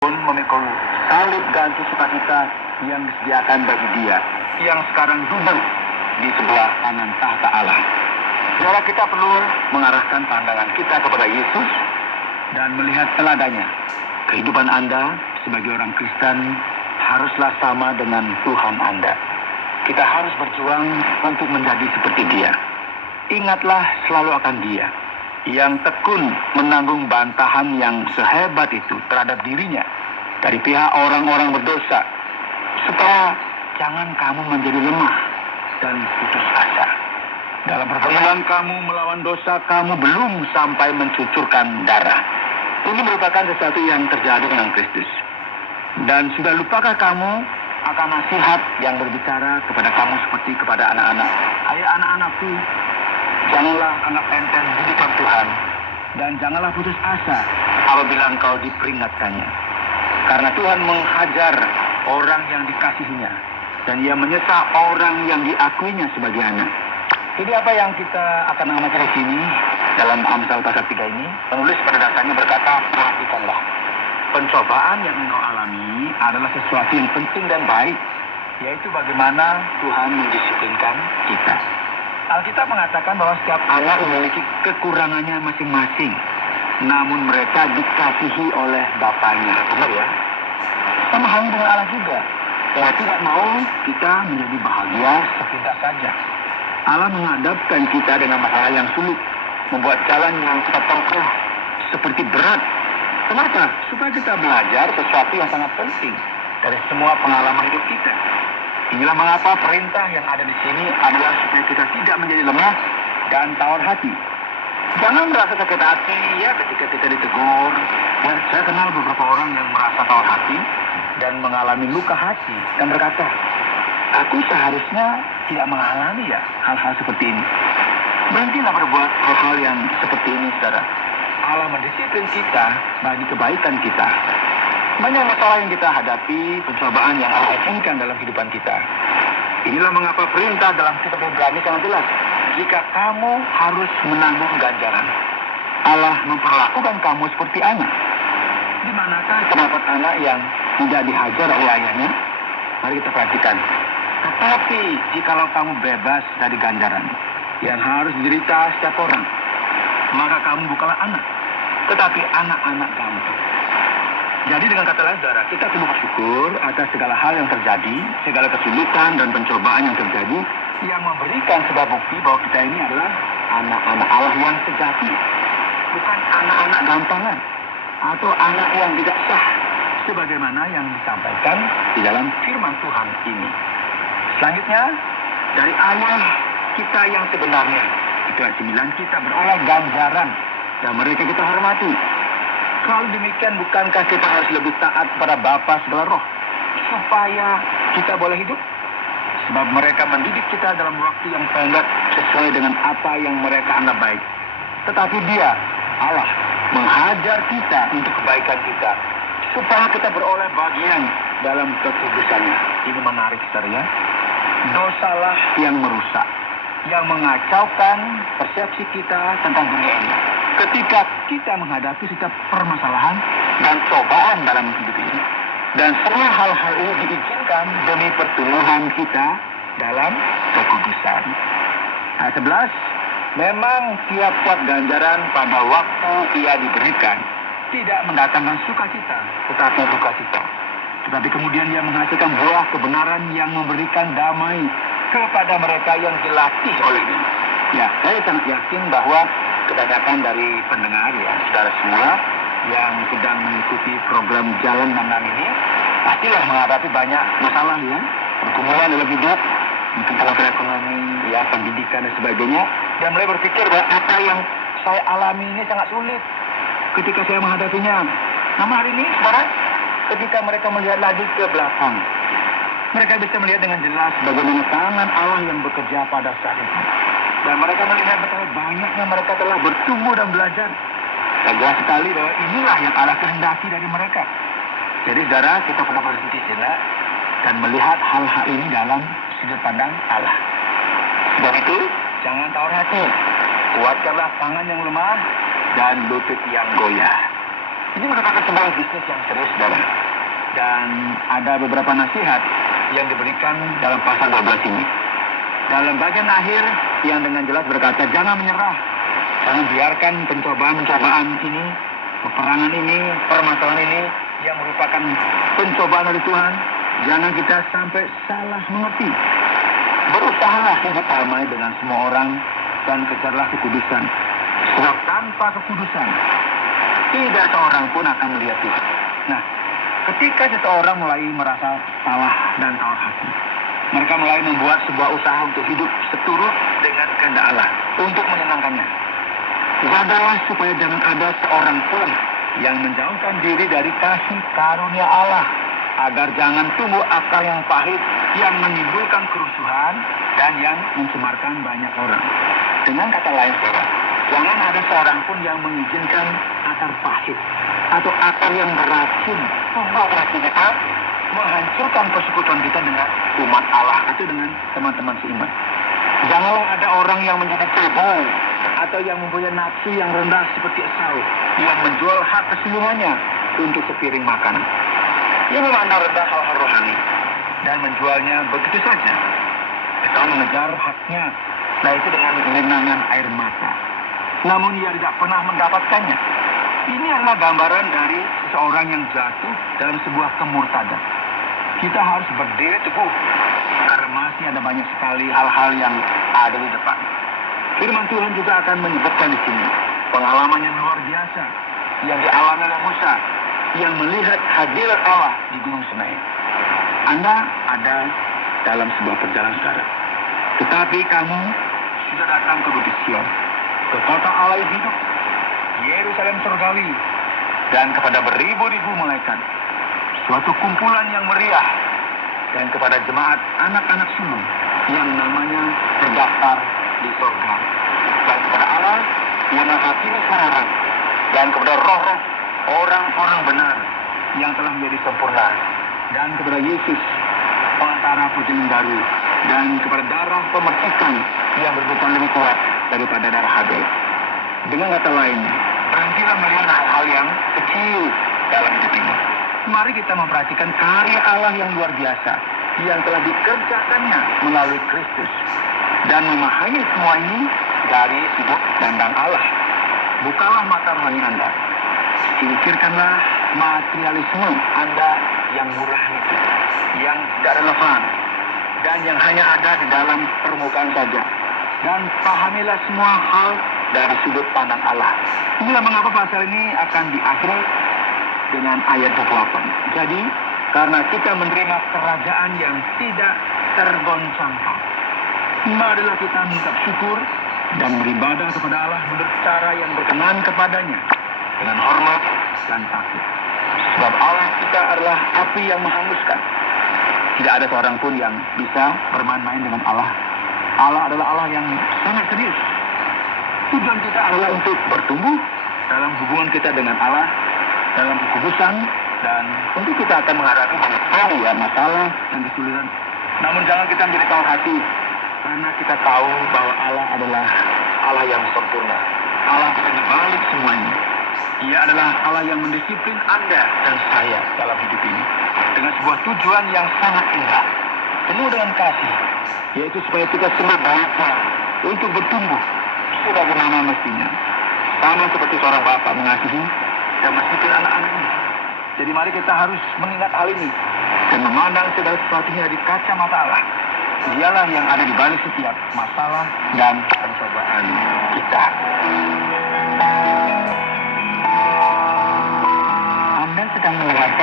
pun memikul salib ganti sukacita yang disediakan bagi dia yang sekarang duduk di sebelah kanan tahta Allah. Saudara, kita perlu mengarahkan pandangan kita kepada Yesus dan melihat teladannya. Kehidupan Anda sebagai orang Kristen haruslah sama dengan Tuhan Anda. Kita harus berjuang untuk menjadi seperti Dia. Ingatlah selalu akan Dia yang tekun menanggung bantahan yang sehebat itu terhadap dirinya dari pihak orang-orang berdosa, supaya jangan kamu menjadi lemah dan putus asa. Dalam pergumulan kamu melawan dosa, kamu belum sampai mencucurkan darah. Ini merupakan sesuatu yang terjadi dengan Kristus. Dan sudah lupakah kamu akan nasihat yang berbicara kepada kamu seperti kepada anak-anak? Hai anak-anakku, janganlah anggap enteng didikan Tuhan, dan janganlah putus asa apabila engkau diperingatkannya. Karena Tuhan menghajar orang yang dikasihinya, dan Ia menyesal orang yang diakuinya sebagai anak. Jadi apa yang kita akan amati di sini dalam Amsal pasal 3 ini, penulis pada dasarnya berkata, perhatikanlah. Pencobaan yang engkau alami adalah sesuatu yang penting dan baik, yaitu bagaimana Tuhan mendisiplinkan kita. Alkitab mengatakan bahwa setiap anak memiliki kekurangannya masing-masing, namun mereka dikasihi oleh Bapaknya. Benar ya? Sama halnya dengan Allah juga. Dia tidak mau kita menjadi bahagia sepintas saja. Allah menghadapkan kita dengan masalah yang sulit, membuat jalan yang kita tempuh seperti berat. Kenapa? Supaya kita belajar sesuatu yang sangat penting dari semua pengalaman hidup kita. Inilah mengapa perintah yang ada di sini adalah supaya kita tidak menjadi lemah dan tawar hati. Jangan merasa sakit hati ya ketika kita ditegur. Dan saya kenal beberapa orang yang merasa tawar hati dan mengalami luka hati dan berkata, aku seharusnya tidak mengalami ya hal-hal seperti ini. Berhentilah berbuat hal-hal yang seperti ini, saudara. Allah mendisiplin kita bagi kebaikan kita. Banyak masalah yang kita hadapi, pencobaan yang Allah inginkan dalam kehidupan kita. Inilah mengapa perintah dalam kitab Ibrani sangat jelas. Jika kamu harus menanggung ganjaran, Allah memperlakukan kamu seperti anak. Di manakah terdapat anak yang tidak dihajar oleh ayahnya? Mari kita perhatikan. Tetapi jikalau kamu bebas dari ganjaran yang harus diderita setiap orang, maka kamu bukanlah anak, tetapi anak-anak kamu. Jadi dengan kata lain, saudara, kita perlu bersyukur atas segala hal yang terjadi, segala kesulitan dan pencobaan yang terjadi, yang memberikan sebuah bukti bahwa kita ini adalah anak-anak Allah yang sejati, bukan anak-anak gampangan atau anak yang tidak sah, sebagaimana yang disampaikan di dalam firman Tuhan ini. Selanjutnya, dari ayah kita yang sebenarnya, itu ayat 9, kita beroleh ganjaran dan mereka kita hormati. Kalau demikian, bukankah kita harus lebih taat kepada Bapa segala roh, supaya kita boleh hidup? Sebab mereka mendidik kita dalam waktu yang pendek sesuai dengan apa yang mereka anggap baik. Tetapi Dia, Allah, menghajar kita untuk kebaikan kita, supaya kita beroleh bagian dalam kekudusannya. Ini menarik, saudara ya. Dosalah yang merusak, yang mengacaukan persepsi kita tentang dunia ini. Ketika kita menghadapi setiap permasalahan dan cobaan dalam hidup ini, dan semua hal-hal ini diizinkan demi pertumbuhan kita dalam kekudusan. Ayat 11, memang tiap-tiap ganjaran pada waktu ia diberikan tidak mendatangkan sukacita, tetapi dukacita. Tetapi kemudian ia menghasilkan buah kebenaran yang memberikan damai kepada mereka yang dilatih olehnya. Ya, saya sangat yakin bahwa kebanyakan dari pendengar ya, saudara semua yang sedang mengikuti program Jalan Mandan ini, pastilah menghadapi banyak masalah ya, pergumulan dalam hidup, mungkin dalam ekonomi, ya, pendidikan dan sebagainya, dan mulai berpikir bahwa apa yang saya alami ini sangat sulit ketika saya menghadapinya. Namun hari ini, saudara, ketika mereka melihat lagi ke belakang, mereka bisa melihat dengan jelas bagaimana tangan Allah yang bekerja pada saat itu. Dan mereka melihat betapa banyaknya mereka telah bertumbuh dan belajar. Jelas sekali bahwa inilah yang Allah kehendaki dari mereka. Jadi saudara, kita perlu berhenti sejenak dan melihat hal-hal ini dalam sudut pandang Allah. Sebab itu, jangan tawar hati. Kuatkanlah tangan yang lemah dan lutut yang goyah. Ini merupakan sebuah bisnis yang serius, saudara. Dan ada beberapa nasihat yang diberikan dalam pasal 12 ini. Dalam bagian akhir yang dengan jelas berkata, jangan menyerah. Jangan biarkan pencobaan-pencobaan ini, peperangan ini, permasalahan ini yang merupakan pencobaan dari Tuhan. Jangan kita sampai salah mengerti. Berusahalah hidup damai dengan semua orang dan kejarlah kekudusan. Sebab tanpa kekudusan, tidak seorang pun akan melihat Tuhan. Nah, ketika seseorang mulai merasa salah dan tawar hati, mereka mulai membuat sebuah usaha untuk hidup seturut dengan kehendak Allah, untuk menyenangkannya. Jagalah supaya jangan ada seorang pun yang menjauhkan diri dari kasih karunia Allah, agar jangan tumbuh akal yang pahit yang menimbulkan kerusuhan dan yang mencemarkan banyak orang. Dengan kata lain, saudara, jangan ada seorang pun yang mengizinkan akar pahit atau akar yang beracun menghancurkan persekutuan kita dengan umat Allah atau dengan teman-teman seiman. Janganlah ada orang yang menjadi cebol atau yang mempunyai nafsu yang rendah seperti Esau yang menjual hak keseluruhannya untuk sepiring makanan. Ia memandang rendah hal-hal rohani dan menjualnya begitu saja. Esau mengejar haknya, nah itu dengan genangan air mata. Namun ia tidak pernah mendapatkannya. Ini adalah gambaran dari seseorang yang jatuh dalam sebuah kemurtadan. Kita harus berdiri teguh karena masih ada banyak sekali hal-hal yang ada di depan. Firman Tuhan juga akan menyebutkan di sini pengalaman yang luar biasa yang dialami oleh Musa yang melihat hadirat Allah di Gunung Sinai. Anda ada dalam sebuah perjalanan saudara, tetapi kamu sudah datang ke Bukit Sion, ke kota Allah yang hidup, Yerusalem surgawi, dan kepada beribu-ribu malaikat, suatu kumpulan yang meriah, dan kepada jemaat anak-anak sulung yang namanya terdaftar di surga, dan kepada Allah yang menghakimi seorang, dan kepada roh-roh orang-orang benar yang telah menjadi sempurna, dan kepada Yesus pengantara perjanjian baru, dan kepada darah pemercikan yang berbukan lebih kuat daripada darah Habel. Dengan kata lain, berhentilah melihat hal-hal yang kecil dalam hidup ini. Mari kita memperhatikan karya Allah yang luar biasa yang telah dikerjakannya melalui Kristus, dan memahami semua ini dari sudut pandang Allah. Bukalah mata rohani Anda, singkirkanlah materialisme Anda yang murah itu, yang tidak relevan, dan yang hanya ada di dalam permukaan saja. Dan pahamilah semua hal dari sudut pandang Allah. Inilah mengapa pasal ini akan diakhiri dengan ayat 28. Jadi, karena kita menerima kerajaan yang tidak tergoncangkan, marilah kita mengucap syukur dan beribadah kepada Allah menurut cara yang berkenan kepadanya, dengan hormat dan takut. Sebab Allah kita adalah api yang menghanguskan. Tidak ada seorang pun yang bisa bermain-main dengan Allah. Allah adalah Allah yang sangat serius. Tujuan kita adalah untuk bertumbuh dalam hubungan kita dengan Allah, dalam kekudusan, dan tentu kita akan menghadapi banyak hal ya, masalah dan kesulitan. Namun jangan kita menjadi tawar hati, karena kita tahu bahwa Allah adalah Allah yang sempurna. Allah yang dibalik semuanya. Ia adalah Allah yang mendisiplin Anda dan saya dalam hidup ini dengan sebuah tujuan yang sangat indah, penuh dengan kasih, yaitu supaya kita semua belajar untuk bertumbuh sebagaimana mestinya, sama seperti seorang bapak mengasihi dan mendisiplin anak-anaknya. Jadi mari kita harus mengingat hal ini dan memandang segala sesuatunya di kacamata Allah. Dialah yang ada di balik setiap masalah dan pencobaan kita.